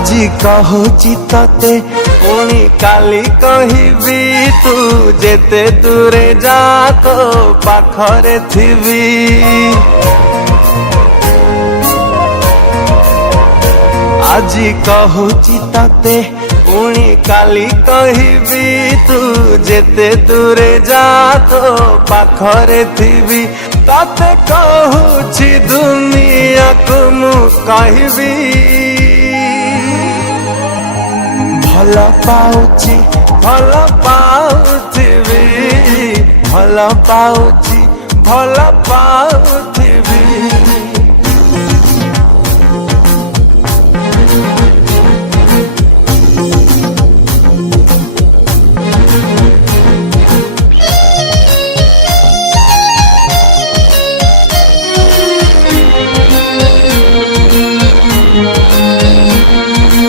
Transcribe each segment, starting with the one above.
আজি কহুছি ততে পুଣି কালি কহিবি তু যেতে দূরে যা তো পাখরে থিবি। আজি কহুছি ততে পুଣି কালি কহিবি তু যেতে দূরে যা তো পাখরে থিবি। ততে কহুছি দুনিয়াকু মু কহিবি ভাল পাউছি ভাল পাউথিবি, ভাল পাউছি ভাল পাউথিবি।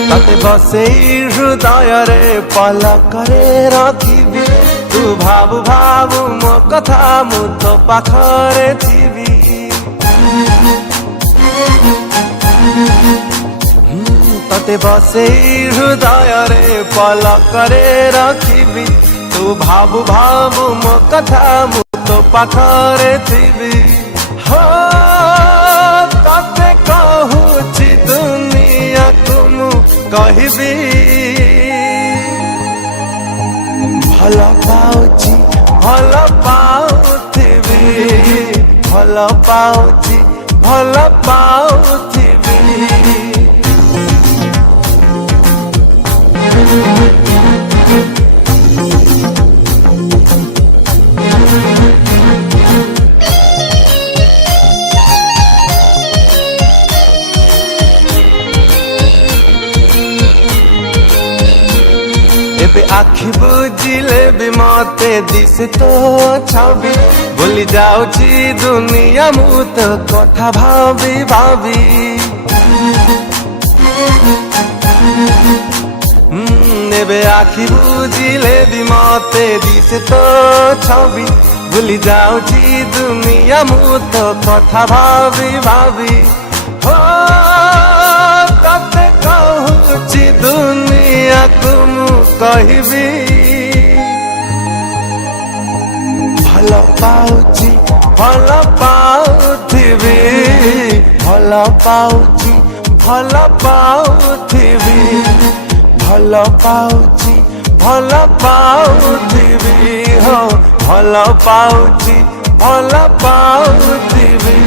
तते बसेई हृदयरे पलकरे रखिबी। तू भाबु भाबु मो कथा मु तो पाखरे थिबी। तते बसेई हृदयरे पलकरे रखिबी। तू भाबु भाबु मो कथा मु तो पाखरे थिबी। हो तते कहुछि दुनिया तुमु कहिबी ভাল পাউছি ভাল পাউথিবি, ভাল পাউছি ভাল পাউথিবি। एबे आखि बुझिले भी मते दिसे तो छवि। भूली जाउची दुनिया मु तो कथा भाबी भाबी। एबे आखि बुझिले भी मते दिसे तो छवि। भूली जाउची दुनिया मु तो कथा भाबी भाबी। हो तते कहुछि दुनिया को कहिबी ভাল পাউছি ভাল পাউথিবি, ভাল পাউছি ভাল পাউথিবি, ভাল পাউছি ভাল পাউথিবি। हो ভাল পাউছি ভাল পাউথিবি।